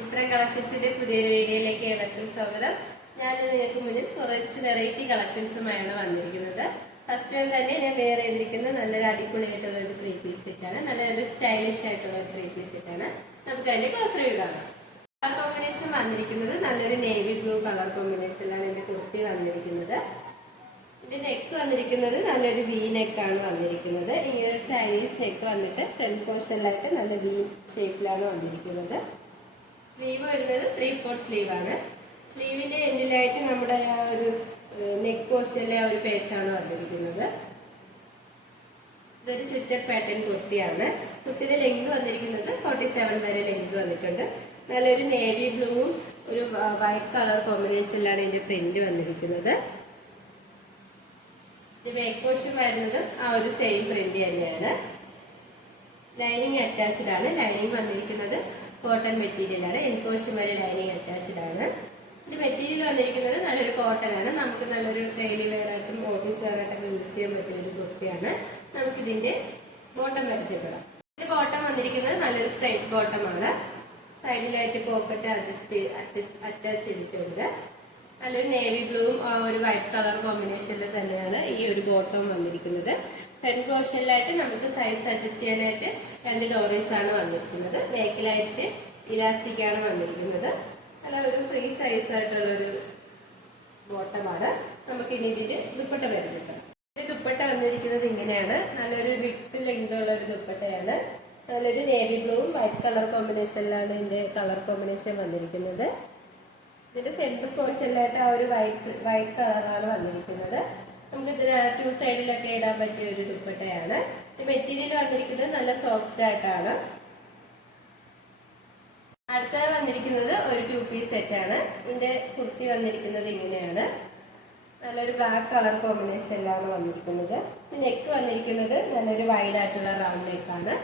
ഇത്തരം കളക്ഷൻസിന്റെ പുതിയൊരു വീഡിയോയിലേക്ക് ഏവർക്കും സ്വാഗതം. ഞാൻ നിങ്ങൾക്ക് മുന്നിൽ കുറച്ച് വെറൈറ്റി കളക്ഷൻസുമായാണ് വന്നിരിക്കുന്നത്. ഫസ്റ്റ് വൺ തന്നെ ഞാൻ വെയർ ചെയ്തിരിക്കുന്ന നല്ലൊരു അടിപൊളിയായിട്ടുള്ള ഒരു 3 പീസ് സെറ്റാണ്. നല്ലൊരു സ്റ്റൈലിഷ് ആയിട്ടുള്ള ഒരു 3 പീസ് സെറ്റാണ്. നമുക്ക് അതിന്റെ ക്ലോസ് റിവ്യൂ കാണാം. കളർ കോമ്പിനേഷൻ വന്നിരിക്കുന്നത് നല്ലൊരു നേവി ബ്ലൂ കളർ കോമ്പിനേഷനിലാണ് ഇതിന്റെ കുർത്തി വന്നിരിക്കുന്നത്. ഇതിന്റെ നെക്ക് വന്നിരിക്കുന്നത് നല്ലൊരു വി നെക്കാണ് വന്നിരിക്കുന്നത്. ഇങ്ങനെ ഒരു ചൈനീസ് നെക്ക് വന്നിട്ട് ഫ്രണ്ട് പോർഷനിലായിട്ട് നല്ല വി ഷേപ്പിലാണ് വന്നിരിക്കുന്നത്. സ്ലീവ് വരുന്നത് 3/4 സ്ലീവ് ആണ്. സ്ലീവിന്റെ എൻഡിലായിട്ട് നമ്മുടെ ആ ഒരു നെക്ക് പോർഷനിലെ ആ ഒരു പേച്ചാണ് വന്നിരിക്കുന്നത്. ഇതൊരു സ്ലിറ്റഡ് പാറ്റേൺ കുർത്തിയാണ്. കുർത്തിയുടെ ലെങ്ത് വന്നിരിക്കുന്നത് 47 വരെ ലെങ്ത് വന്നിട്ടുണ്ട്. നല്ലൊരു നേവി ബ്ലൂവും ഒരു വൈറ്റ് കളർ കോമ്പിനേഷനിലാണ് ഇതിന്റെ പ്രിന്റ് വന്നിരിക്കുന്നത്. ബാക്ക് പോർഷൻ വരുന്നത് ആ ഒരു സെയിം പ്രിന്റ് തന്നെയാണ്. ലൈനിങ് അറ്റാച്ച്ഡ് ആണ്. ലൈനിങ് വന്നിരിക്കുന്നത് കോട്ടൺ മെറ്റീരിയൽ ആണ്. എൻ പോർഷൻ വരെ ലൈനിങ് അറ്റാച്ച്ഡ് ആണ്. ഇത് മെറ്റീരിയൽ വന്നിരിക്കുന്നത് നല്ലൊരു കോട്ടൺ ആണ്. നമുക്ക് നല്ലൊരു ഡെയിലി വെയർ ആയിട്ടും ഓഫീസ് വെയർ ആയിട്ടൊക്കെ യൂസ് ചെയ്യാൻ പറ്റിയ ഒരു കുർത്തിയാണ്. നമുക്ക് ഇതിന്റെ ബോട്ടം പരിചയപ്പെടാം. ഇതിന്റെ ബോട്ടം വന്നിരിക്കുന്നത് നല്ലൊരു സ്ട്രൈറ്റ് ബോട്ടം ആണ്. സൈഡിലായിട്ട് പോക്കറ്റ് അറ്റാച്ച് ചെയ്തിട്ടുണ്ട്. നല്ലൊരു നേവി ബ്ലൂവും ഒരു വൈറ്റ് കളർ കോമ്പിനേഷനിൽ തന്നെയാണ് ഈ ഒരു ബോട്ടം വന്നിരിക്കുന്നത്. ഫ്രണ്ട് പോർഷനിലായിട്ട് നമുക്ക് സൈസ് അഡ്ജസ്റ്റ് ചെയ്യാനായിട്ട് 2 ഡോറീസ് ആണ് വന്നിരിക്കുന്നത്. ബാക്കിലായിട്ട് ഇലാസ്റ്റിക് ആണ് വന്നിരിക്കുന്നത്. നല്ല ഒരു ഫ്രീ സൈസ് ആയിട്ടുള്ളൊരു ബോട്ടമാണ്. നമുക്ക് ഇനി ഇതിന്റെ ദുപ്പട്ട വരുന്നുണ്ട്. ഇത് ദുപ്പട്ട വന്നിരിക്കുന്നത് ഇങ്ങനെയാണ്. നല്ലൊരു വിട്ട് ലെങ്ത് ഉള്ള ഒരു ദുപ്പട്ടയാണ്. നല്ലൊരു നേവി ബ്ലൂവും വൈറ്റ് കളർ കോമ്പിനേഷനിലാണ് ഇതിന്റെ കളർ കോമ്പിനേഷൻ വന്നിരിക്കുന്നത്. ഇതിന്റെ സെൻട്രൽ പോർഷനിലായിട്ട് ആ ഒരു വൈറ്റ് കളറാണ് വന്നിരിക്കുന്നത്. നമുക്ക് ഇതിന് 2 സൈഡിലൊക്കെ ഇടാൻ പറ്റിയ ഒരു ദുപ്പട്ടയാണ്. മെറ്റീരിയൽ വന്നിരിക്കുന്നത് നല്ല സോഫ്റ്റ് ആയിട്ടാണ്. അടുത്തത് വന്നിരിക്കുന്നത് ഒരു 2 പീസ് സെറ്റാണ്. ഇതിന്റെ കുർത്തി വന്നിരിക്കുന്നത് ഇങ്ങനെയാണ്. നല്ലൊരു ബ്ലാക്ക് കളർ കോമ്പിനേഷനിലാണ് വന്നിരിക്കുന്നത്. നെക്ക് വന്നിരിക്കുന്നത് നല്ലൊരു വൈഡ് ആയിട്ടുള്ള റൗണ്ട് നെക്കാണ്.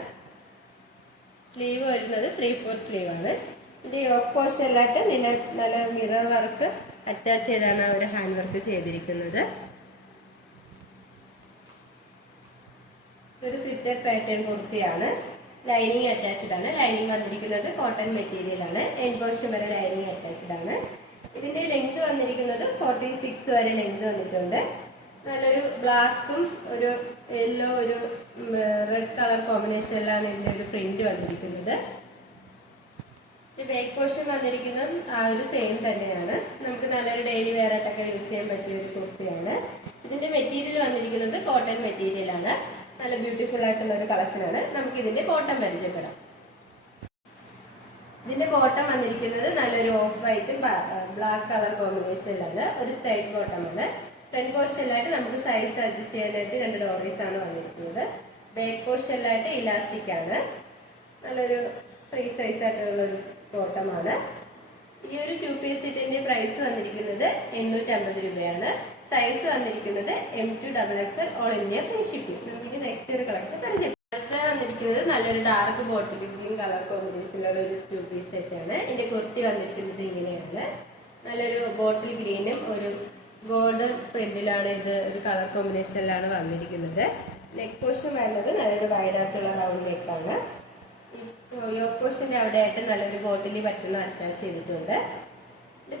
സ്ലീവ് വരുന്നത് 3/4 സ്ലീവ് ആണ്. ഇതിന്റെ യോക്ക് പോർഷനിലായിട്ട് നല്ല മിറർ വർക്ക് അറ്റാച്ച് ചെയ്താണ് ആ ഒരു ഹാൻഡ് വർക്ക് ചെയ്തിരിക്കുന്നത്. ഇതൊരു സ്ലിറ്റഡ് പാറ്റേൺ കുർത്തിയാണ്. ലൈനിങ് അറ്റാച്ച്ഡ് ആണ്. ലൈനിങ് വന്നിരിക്കുന്നത് കോട്ടൺ മെറ്റീരിയൽ ആണ്. എൻ പോർഷൻ വരെ ലൈനിങ് അറ്റാച്ച്ഡ് ആണ്. ഇതിന്റെ ലെങ്ത് വന്നിരിക്കുന്നത് 46 വരെ ലെങ്ത് വന്നിട്ടുണ്ട്. നല്ലൊരു ബ്ലാക്കും ഒരു യെല്ലോ ഒരു റെഡ് കളർ കോമ്പിനേഷനിലാണ് ഇതിന്റെ ഒരു പ്രിന്റ് വന്നിരിക്കുന്നത്. ബാക്ക് പോർഷൻ വന്നിരിക്കുന്നത് ആ ഒരു സെയിം തന്നെയാണ്. നമുക്ക് നല്ലൊരു ഡെയിലി വെയർ ആയിട്ടൊക്കെ യൂസ് ചെയ്യാൻ പറ്റിയ ഒരു കുർത്തിയാണ്. ഇതിന്റെ മെറ്റീരിയൽ വന്നിരിക്കുന്നത് കോട്ടൺ മെറ്റീരിയൽ ആണ്. നല്ല ബ്യൂട്ടിഫുൾ ആയിട്ടുള്ള ഒരു കളക്ഷനാണ്. നമുക്ക് ഇതിന്റെ ബോട്ടം പരിചയപ്പെടാം. ഇതിന്റെ ബോട്ടം വന്നിരിക്കുന്നത് നല്ലൊരു ഓഫ് വൈറ്റും ബ്ലാക്ക് കളർ കോമ്പിനേഷനിലാണ്. ഒരു സ്ട്രൈറ്റ് ബോട്ടമാണ്. ഫ്രണ്ട് പോർഷനിലായിട്ട് നമുക്ക് സൈസ് അഡ്ജസ്റ്റ് ചെയ്യാനായിട്ട് 2 ഡോറീസ് ആണ് വന്നിരിക്കുന്നത്. ബാക്ക് പോർഷനിലായിട്ട് ഇലാസ്റ്റിക് ആണ്. നല്ലൊരു ഫ്രീ സൈസ് ആയിട്ടുള്ള ഒരു ബോട്ടമാണ്. ഈ ഒരു 2 പീസ് സെറ്റിന്റെ പ്രൈസ് വന്നിരിക്കുന്നത് 850 രൂപയാണ്. സൈസ് വന്നിരിക്കുന്നത് M2XXL all India free shipping. നമുക്ക് നെക്സ്റ്റ് ഒരു കളക്ഷൻ പരിചയം. അടുത്ത വന്നിരിക്കുന്നത് നല്ലൊരു ഡാർക്ക് ബോട്ടിൽ ഗ്രീൻ കളർ കോമ്പിനേഷനിലുള്ള ഒരു 2 പീസ് സെറ്റ് ആണ്. ഇതിന്റെ കുർത്തി വന്നിരിക്കുന്നത് ഇങ്ങനെയാണ്. നല്ലൊരു ബോട്ടിൽ ഗ്രീനും ഒരു ഗോൾഡൻ പ്രിന്റിലാണ് ഇത് ഒരു കളർ കോമ്പിനേഷനിലാണ് വന്നിരിക്കുന്നത്. നെക്ക് പോർഷൻ വരുന്നത് നല്ലൊരു വൈഡ് ആയിട്ടുള്ള റൗണ്ട് നെക്കാണ്. യോക്ക് പോർഷന്റെ അവിടെ ആയിട്ട് നല്ലൊരു ബോട്ടിൽ ബട്ടൺ അറ്റാച്ച് ചെയ്തിട്ടുണ്ട്.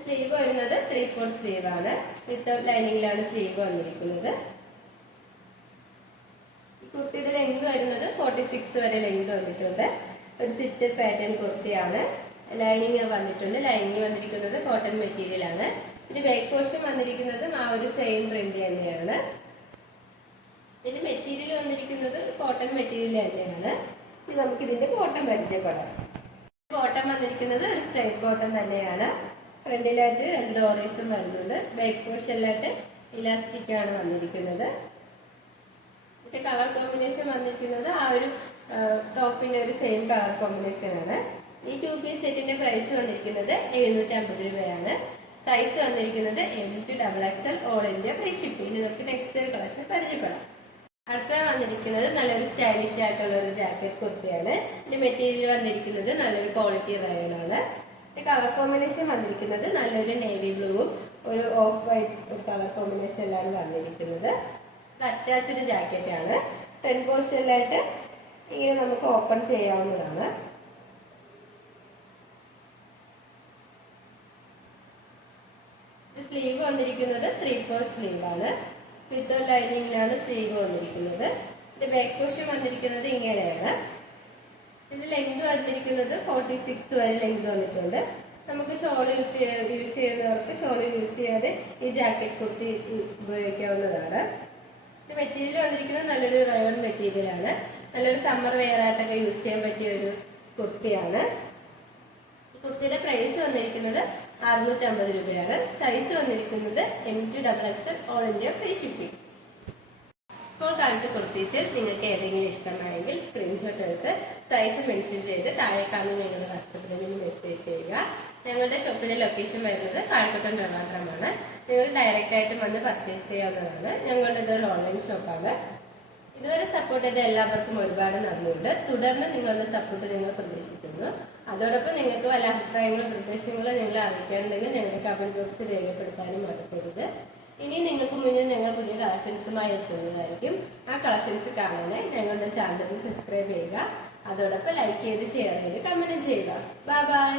സ്ലീവ് വരുന്നത് 3/4 സ്ലീവ് ആണ്. വിത്തൗട്ട് ലൈനിങ്ങിലാണ് സ്ലീവ് വന്നിരിക്കുന്നത്. ഈ കുർത്തിയുടെ ലെങ്ത് വരുന്നത് 46 വരെ ലെങ്ത് വന്നിട്ടുണ്ട്. ഒരു സിറ്റഡ് പാറ്റേൺ കുർത്തിയാണ്. ലൈനിങ് വന്നിട്ടുണ്ട്. ലൈനിങ് വന്നിരിക്കുന്നത് കോട്ടൺ മെറ്റീരിയൽ ആണ്. ഇതിന്റെ ബാക്ക് പോർഷൻ വന്നിരിക്കുന്നത് ആ ഒരു സെയിം പ്രിന്റ് തന്നെയാണ്. ഇതിന്റെ മെറ്റീരിയൽ വന്നിരിക്കുന്നത് കോട്ടൺ മെറ്റീരിയൽ തന്നെയാണ്. ഇനി നമുക്ക് ഇതിന്റെ ബോട്ടം പരിചയപ്പെടാം. ബോട്ടം വന്നിരിക്കുന്നത് ഒരു സ്ട്രൈറ്റ് ബോട്ടം തന്നെയാണ്. ഫ്രണ്ടിലായിട്ട് 2 ഡോറീസും വരുന്നുണ്ട്. ബാക്ക് പോർഷനിലായിട്ട് ഇലാസ്റ്റിക് ആണ് വന്നിരിക്കുന്നത്. ഇതിന്റെ കളർ കോമ്പിനേഷൻ വന്നിരിക്കുന്നത് ആ ഒരു ടോപ്പിന്റെ ഒരു സെയിം കളർ കോമ്പിനേഷൻ ആണ്. ഈ 2 പീസ് സെറ്റിന്റെ പ്രൈസ് വന്നിരിക്കുന്നത് 750 രൂപയാണ്. സൈസ് വന്നിരിക്കുന്നത് M2XXL all India free shipping. നമുക്ക് നെക്സ്റ്റ് ഒരു കളക്ഷൻ പരിചയപ്പെടാം. അടുത്ത വന്നിരിക്കുന്നത് നല്ലൊരു സ്റ്റൈലിഷ് ആയിട്ടുള്ള ഒരു ജാക്കറ്റ് കുർത്തിയാണ്. ഇതിന്റെ മെറ്റീരിയൽ വന്നിരിക്കുന്നത് നല്ലൊരു ക്വാളിറ്റി റയോൺ ആണ്. കളർ കോമ്പിനേഷൻ വന്നിരിക്കുന്നത് നല്ലൊരു നേവി ബ്ലൂവും ഒരു ഓഫ് വൈറ്റ് കളർ കോമ്പിനേഷനിലാണ് വന്നിരിക്കുന്നത്. ഇത് അറ്റാച്ച്ഡ് ജാക്കറ്റ് ആണ്. ഫ്രണ്ട് പോർഷനിലായിട്ട് ഇങ്ങനെ നമുക്ക് ഓപ്പൺ ചെയ്യാവുന്നതാണ്. സ്ലീവ് വന്നിരിക്കുന്നത് 3/4 സ്ലീവ് ആണ്. വിത്തൗട്ട് ലൈനിങ്ങിലാണ് സ്ലീവ് വന്നിരിക്കുന്നത്. ഇത് ബാക്ക് പോർഷൻ വന്നിരിക്കുന്നത് ഇങ്ങനെയാണ്. ഇത് ലെങ്ത് വന്നിരിക്കുന്നത് 46 വരെ ലെങ്ത് വന്നിട്ടുണ്ട്. നമുക്ക് ഷോൾ യൂസ് ചെയ്യുന്നവർക്ക് ഷോൾ യൂസ് ചെയ്യാതെ ഈ ജാക്കറ്റ് കുർത്തി ഉപയോഗിക്കാവുന്നതാണ്. ഇത് മെറ്റീരിയൽ വന്നിരിക്കുന്നത് നല്ലൊരു റയോൺ മെറ്റീരിയലാണ്. നല്ലൊരു സമ്മർ വെയർ ആയിട്ടൊക്കെ യൂസ് ചെയ്യാൻ പറ്റിയ ഒരു കുർത്തിയാണ്. കുർത്തിയുടെ പ്രൈസ് വന്നിരിക്കുന്നത് 650 രൂപയാണ്. സൈസ് വന്നിരിക്കുന്നത് M2XXL all India free shipping. ഇപ്പോൾ കാണിച്ച കുർത്തീസിൽ നിങ്ങൾക്ക് ഏതെങ്കിലും ഇഷ്ടമായെങ്കിൽ സ്ക്രീൻഷോട്ട് എടുത്ത് സൈസ് മെൻഷൻ ചെയ്ത് താഴെ കാണുന്ന ഞങ്ങളുടെ വാട്സപ്പിൽ നിന്ന് മെസ്സേജ് ചെയ്യുക. ഞങ്ങളുടെ ഷോപ്പിലെ ലൊക്കേഷൻ വരുന്നത് കാലിക്കറ്റ് ട്രിവാൻഡ്രമാണ്. നിങ്ങൾ ഡയറക്റ്റ് ആയിട്ട് വന്ന് പർച്ചേസ് ചെയ്യാവുന്നതാണ്. ഞങ്ങളുടെ ഇതൊരു ഓൺലൈൻ ഷോപ്പാണ്. ഇതുവരെ സപ്പോർട്ട് ചെയ്ത എല്ലാവർക്കും ഒരുപാട് നന്ദിയുണ്ട്. തുടർന്ന് നിങ്ങളുടെ സപ്പോർട്ട് ഞങ്ങൾ പ്രതീക്ഷിക്കുന്നു. അതോടൊപ്പം നിങ്ങൾക്ക് വല്ല അഭിപ്രായങ്ങളും നിർദ്ദേശങ്ങളും ഞങ്ങളെ അറിയിക്കാനുണ്ടെങ്കിൽ ഞങ്ങളുടെ കമന്റ് ബോക്സിൽ രേഖപ്പെടുത്താനും മറക്കരുത്. ഇനി നിങ്ങൾക്ക് മുന്നിൽ ഞങ്ങൾ പുതിയ കളക്ഷൻസുമായി എത്തുന്നതായിരിക്കും. ആ കളക്ഷൻസ് കാണാനായി ഞങ്ങളുടെ ചാനൽ സബ്സ്ക്രൈബ് ചെയ്യുക. അതോടൊപ്പം ലൈക്ക് ചെയ്ത് ഷെയർ ചെയ്ത് കമന്റ് ചെയ്യുക. Bye bye.